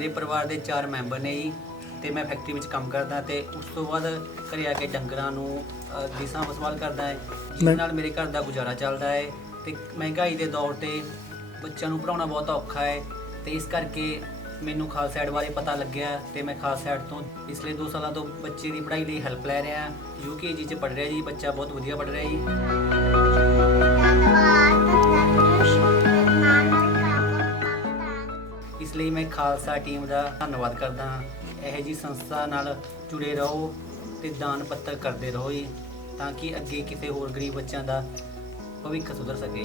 ਦੇ ਚਾਰ ਮੈਂਬਰ ਨੇ ਜੀ ਤੇ ਮੈਂ ਫੈਕਟਰੀ ਵਿੱਚ ਕੰਮ ਕਰਦਾ ਤੇ ਉਸ ਤੋਂ ਬਾਅਦ ਘਰੇ ਆ ਕੇ ਡੰਗਰਾਂ ਨੂੰ ਅ, ਦੀ ਸਾਂਭ ਸੰਭਾਲ ਕਰਦਾ ਹੈ ਜਿਸ ਨਾਲ ਮੇਰੇ ਘਰ ਦਾ ਗੁਜ਼ਾਰਾ ਚੱਲਦਾ ਹੈ ਤੇ ਮਹਿੰਗਾਈ ਦੇ ਦੌਰ ਤੇ ਬੱਚਿਆਂ ਨੂੰ ਪੜਾਉਣਾ ਬਹੁਤ ਔਖਾ ਹੈ ਤੇ ਇਸ ਕਰਕੇ ਮੈਨੂੰ ਖਾਲਸਾ ਐਡ ਬਾਰੇ ਪਤਾ ਲੱਗਿਆ ਤੇ ਮੈਂ ਖਾਲਸਾ ਐਡ ਤੋਂ ਪਿਛਲੇ 2 ਸਾਲਾਂ ਤੋਂ ਬੱਚੇ ਦੀ ਪੜ੍ਹਾਈ ਲਈ ਹੈਲਪ ਲੈ ਰਿਹਾ ਯੂਕੇਜੀ ਚ ਪੜ੍ਹ ਰਿਹਾ ਜੀ ਬੱਚਾ ਬਹੁਤ ਵਧੀਆ ਪੜ੍ਹ ਰਿਹਾ ਜੀ। ਲਈ ਮੈਂ ਖਾਲਸਾ ਟੀਮ ਦਾ ਧੰਨਵਾਦ ਕਰਦਾ ਹਾਂ। ਇਹੋ ਜੀ ਸੰਸਥਾ ਨਾਲ ਜੁੜੇ ਰਹੋ ਤੇ ਦਾਨ ਪੱਤਰ ਕਰਦੇ ਰਹੋ ਜੀ, ਤਾਂ ਕਿ ਅੱਗੇ ਕਿਸੇ ਹੋਰ ਗਰੀਬ ਬੱਚਿਆਂ ਦਾ ਭਵਿੱਖ ਸੁਧਰ ਸਕੇ।